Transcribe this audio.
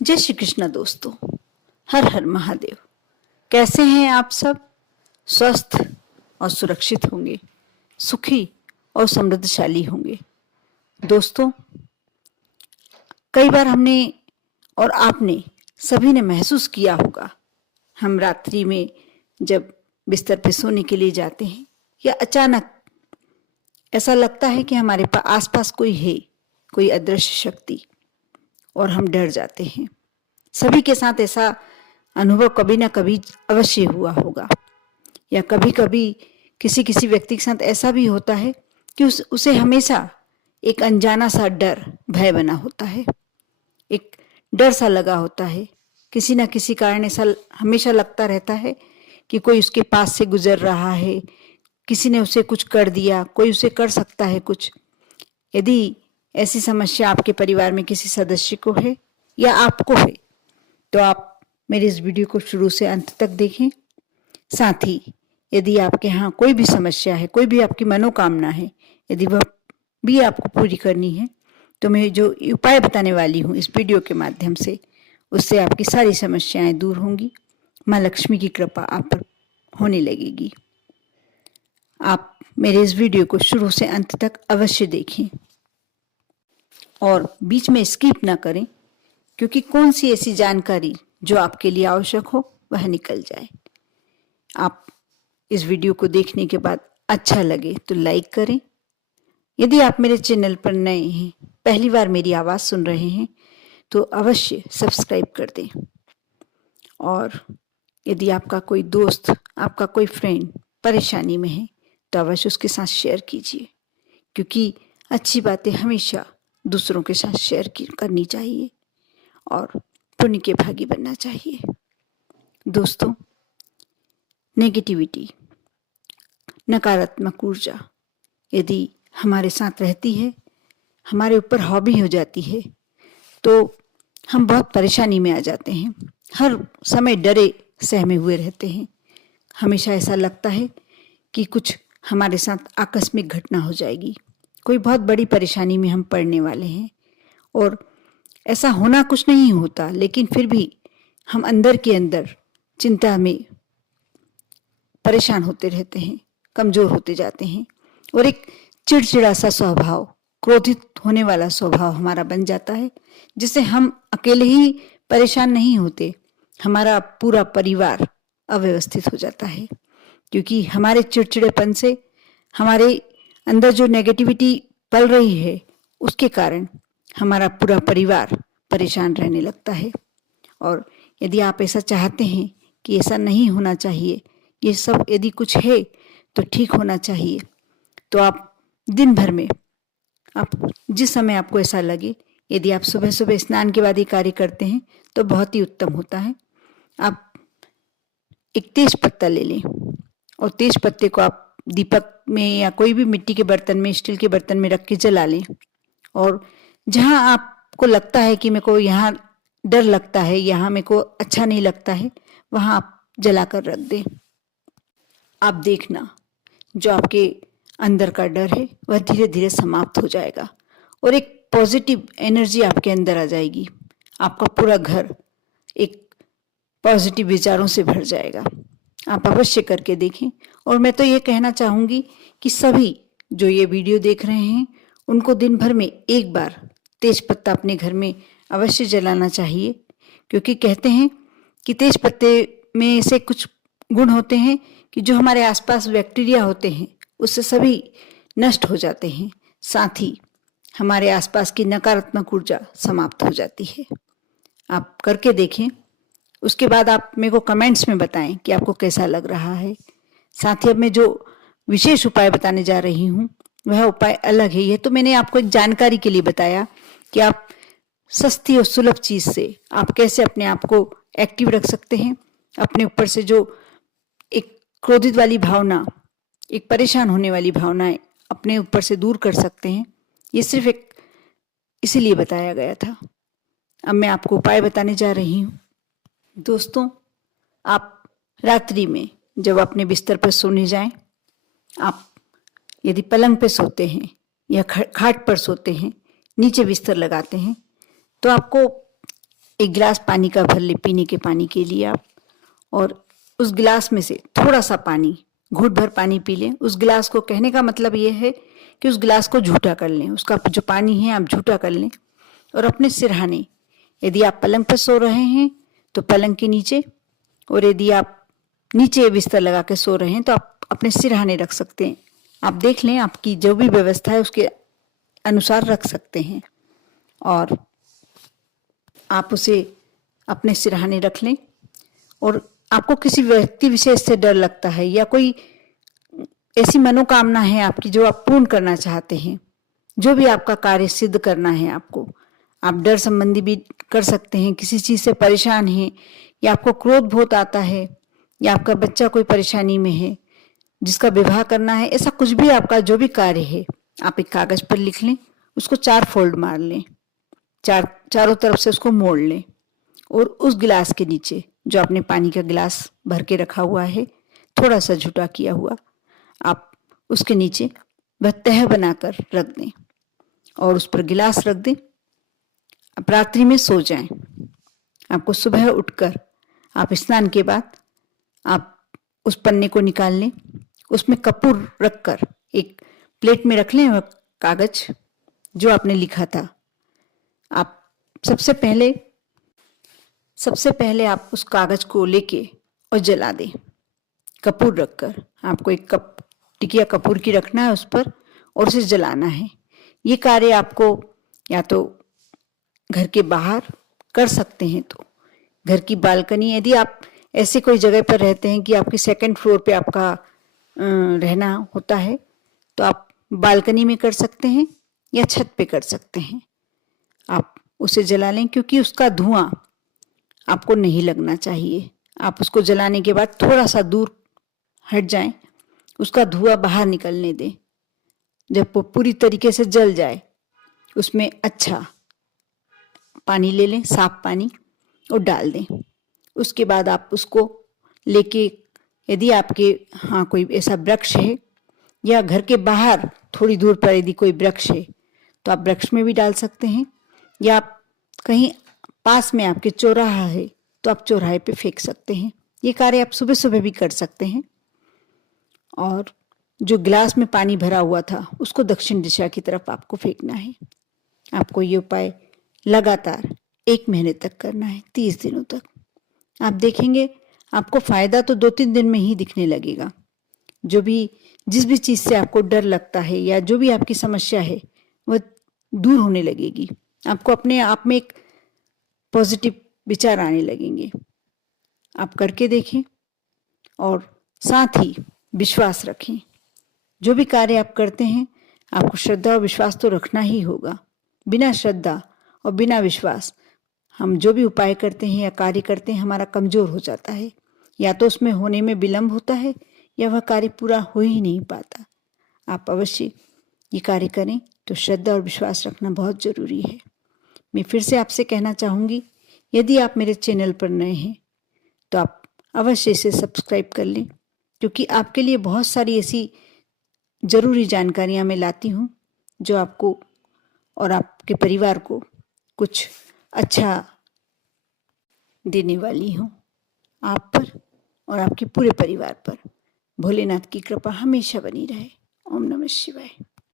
जय श्री कृष्ण दोस्तों। हर हर महादेव। कैसे हैं आप सब? स्वस्थ और सुरक्षित होंगे, सुखी और समृद्धशाली होंगे। दोस्तों, कई बार हमने और आपने सभी ने महसूस किया होगा, हम रात्रि में जब बिस्तर पे सोने के लिए जाते हैं या अचानक ऐसा लगता है कि हमारे आसपास कोई है, कोई अदृश्य शक्ति, और हम डर जाते हैं। सभी के साथ ऐसा अनुभव कभी ना कभी अवश्य हुआ होगा, या कभी कभी किसी किसी व्यक्ति के साथ ऐसा भी होता है कि उसे हमेशा एक अनजाना सा डर, भय बना होता है, एक डर सा लगा होता है। किसी ना किसी कारण ऐसा हमेशा लगता रहता है कि कोई उसके पास से गुजर रहा है, किसी ने उसे कुछ कर दिया, कोई उसे कर सकता है कुछ। यदि ऐसी समस्या आपके परिवार में किसी सदस्य को है या आपको है, तो आप मेरे इस वीडियो को शुरू से अंत तक देखें। साथ ही यदि आपके यहाँ कोई भी समस्या है, कोई भी आपकी मनोकामना है, यदि वह भी आपको पूरी करनी है, तो मैं जो उपाय बताने वाली हूँ इस वीडियो के माध्यम से, उससे आपकी सारी समस्याएं दूर होंगी। माँ लक्ष्मी की कृपा आप पर होने लगेगी। आप मेरे इस वीडियो को शुरू से अंत तक अवश्य देखें और बीच में स्किप ना करें, क्योंकि कौन सी ऐसी जानकारी जो आपके लिए आवश्यक हो वह निकल जाए। आप इस वीडियो को देखने के बाद अच्छा लगे तो लाइक करें। यदि आप मेरे चैनल पर नए हैं, पहली बार मेरी आवाज़ सुन रहे हैं, तो अवश्य सब्सक्राइब कर दें। और यदि आपका कोई दोस्त, आपका कोई फ्रेंड परेशानी में है, तो अवश्य उसके साथ शेयर कीजिए, क्योंकि अच्छी बातें हमेशा दूसरों के साथ शेयर करनी चाहिए और पुण्य के भागी बनना चाहिए। दोस्तों, नेगेटिविटी, नकारात्मक ऊर्जा यदि हमारे साथ रहती है, हमारे ऊपर हावी हो जाती है, तो हम बहुत परेशानी में आ जाते हैं। हर समय डरे सहमे हुए रहते हैं। हमेशा ऐसा लगता है कि कुछ हमारे साथ आकस्मिक घटना हो जाएगी, कोई बहुत बड़ी परेशानी में हम पड़ने वाले हैं। और ऐसा होना कुछ नहीं होता, लेकिन फिर भी हम अंदर के अंदर चिंता में परेशान होते रहते हैं, कमजोर होते जाते हैं, और एक चिड़चिड़ा सा स्वभाव, क्रोधित होने वाला स्वभाव हमारा बन जाता है, जिससे हम अकेले ही परेशान नहीं होते, हमारा पूरा परिवार अव्यवस्थित हो जाता है। क्योंकि हमारे चिड़चिड़ेपन से, हमारे अंदर जो नेगेटिविटी पल रही है, उसके कारण हमारा पूरा परिवार परेशान रहने लगता है। और यदि आप ऐसा चाहते हैं कि ऐसा नहीं होना चाहिए, ये सब यदि कुछ है तो ठीक होना चाहिए, तो आप दिन भर में, आप जिस समय आपको ऐसा लगे, यदि आप सुबह सुबह स्नान के बाद ये कार्य करते हैं तो बहुत ही उत्तम होता है। आप एक तेज पत्ता ले लें और तेज पत्ते को आप दीपक में या कोई भी मिट्टी के बर्तन में, स्टील के बर्तन में रख के जला लें। और जहाँ आपको लगता है कि मेरे को यहाँ डर लगता है, यहाँ मेरे को अच्छा नहीं लगता है, वहाँ आप जला कर रख दें। आप देखना, जो आपके अंदर का डर है वह धीरे धीरे समाप्त हो जाएगा और एक पॉजिटिव एनर्जी आपके अंदर आ जाएगी। आपका पूरा घर एक पॉजिटिव विचारों से भर जाएगा। आप अवश्य करके देखें। और मैं तो ये कहना चाहूँगी कि सभी जो ये वीडियो देख रहे हैं, उनको दिन भर में एक बार तेज पत्ता अपने घर में अवश्य जलाना चाहिए, क्योंकि कहते हैं कि तेज पत्ते में ऐसे कुछ गुण होते हैं कि जो हमारे आसपास बैक्टीरिया होते हैं उससे सभी नष्ट हो जाते हैं, साथ ही हमारे आसपास की नकारात्मक ऊर्जा समाप्त हो जाती है। आप करके देखें, उसके बाद आप मेरे को कमेंट्स में बताएं कि आपको कैसा लग रहा है। साथ ही अब मैं जो विशेष उपाय बताने जा रही हूँ वह उपाय अलग है। यह तो मैंने आपको एक जानकारी के लिए बताया कि आप सस्ती और सुलभ चीज से आप कैसे अपने आप को एक्टिव रख सकते हैं, अपने ऊपर से जो एक क्रोधित वाली भावना, एक परेशान होने वाली भावनाएं अपने ऊपर से दूर कर सकते हैं। ये सिर्फ एक इसीलिए बताया गया था। अब मैं आपको उपाय बताने जा रही हूँ। दोस्तों, आप रात्रि में जब अपने बिस्तर पर सोने जाएं, आप यदि पलंग पे सोते हैं या खाट पर सोते हैं, नीचे बिस्तर लगाते हैं, तो आपको एक गिलास पानी का भर ले पीने के पानी के लिए आप, और उस गिलास में से थोड़ा सा पानी, घूंट भर पानी पी लें। उस गिलास को, कहने का मतलब ये है कि उस गिलास को झूठा कर लें, उसका जो पानी है आप झूठा कर लें और अपने सिरहाने, यदि आप पलंग पर सो रहे हैं तो पलंग के नीचे, और यदि आप नीचे बिस्तर लगा के सो रहे हैं तो आप अपने सिरहाने रख सकते हैं। आप देख लें, आपकी जो भी व्यवस्था है उसके अनुसार रख सकते हैं, और आप उसे अपने सिरहाने रख लें। और आपको किसी व्यक्ति विशेष से डर लगता है या कोई ऐसी मनोकामना है आपकी जो आप पूर्ण करना चाहते हैं, जो भी आपका कार्य सिद्ध करना है आपको, आप डर संबंधी भी कर सकते हैं, किसी चीज़ से परेशान हैं या आपको क्रोध बहुत आता है या आपका बच्चा कोई परेशानी में है जिसका विवाह करना है, ऐसा कुछ भी आपका जो भी कार्य है आप एक कागज पर लिख लें, उसको 4 फोल्ड मार लें, चारों तरफ से उसको मोड़ लें, और उस गिलास के नीचे जो आपने पानी का गिलास भर के रखा हुआ है, थोड़ा सा झूठा किया हुआ, आप उसके नीचे वह तह बनाकर रख दें और उस पर गिलास रख दें। आप रात्रि में सो जाएं। आपको सुबह उठकर आप स्नान के बाद आप उस पन्ने को निकाल लें, उसमें कपूर रखकर एक प्लेट में रख लें, वह कागज जो आपने लिखा था। आप सबसे पहले आप उस कागज को लेके और जला दें, कपूर रखकर। आपको एक कप टिकिया कपूर की रखना है उस पर और उसे जलाना है। ये कार्य आपको या तो घर के बाहर कर सकते हैं, तो घर की बालकनी, यदि आप ऐसे कोई जगह पर रहते हैं कि आपकी 2nd फ्लोर पे आपका रहना होता है, तो आप बालकनी में कर सकते हैं या छत पे कर सकते हैं। आप उसे जला लें, क्योंकि उसका धुआं आपको नहीं लगना चाहिए। आप उसको जलाने के बाद थोड़ा सा दूर हट जाएं, उसका धुआं बाहर निकलने दें। जब वो पूरी तरीके से जल जाए, उसमें अच्छा पानी ले लें, साफ पानी, और डाल दें। उसके बाद आप उसको लेके, यदि आपके हाँ कोई ऐसा वृक्ष है या घर के बाहर थोड़ी दूर पर यदि कोई वृक्ष है तो आप वृक्ष में भी डाल सकते हैं, या आप कहीं पास में आपके चौराहा है तो आप चौराहे पे फेंक सकते हैं। ये कार्य आप सुबह सुबह भी कर सकते हैं। और जो गिलास में पानी भरा हुआ था उसको दक्षिण दिशा की तरफ आपको फेंकना है। आपको ये उपाय लगातार 1 महीने तक करना है, 30 दिनों तक। आप देखेंगे आपको फायदा तो 2-3 दिन में ही दिखने लगेगा। जिस भी चीज़ से आपको डर लगता है या जो भी आपकी समस्या है वह दूर होने लगेगी। आपको अपने आप में एक पॉजिटिव विचार आने लगेंगे। आप करके देखें और साथ ही विश्वास रखें। जो भी कार्य आप करते हैं आपको श्रद्धा और विश्वास तो रखना ही होगा। बिना श्रद्धा और बिना विश्वास हम जो भी उपाय करते हैं या कार्य करते हैं हमारा कमज़ोर हो जाता है, या तो उसमें होने में विलम्ब होता है या वह कार्य पूरा हो ही नहीं पाता। आप अवश्य ये कार्य करें तो श्रद्धा और विश्वास रखना बहुत ज़रूरी है। मैं फिर से आपसे कहना चाहूँगी, यदि आप मेरे चैनल पर नए हैं तो आप अवश्य इसे सब्सक्राइब कर लें, क्योंकि आपके लिए बहुत सारी ऐसी ज़रूरी जानकारियाँ मैं लाती हूँ जो आपको और आपके परिवार को कुछ अच्छा देने वाली हूँ। आप पर और आपके पूरे परिवार पर भोलेनाथ की कृपा हमेशा बनी रहे। ओम नमः शिवाय।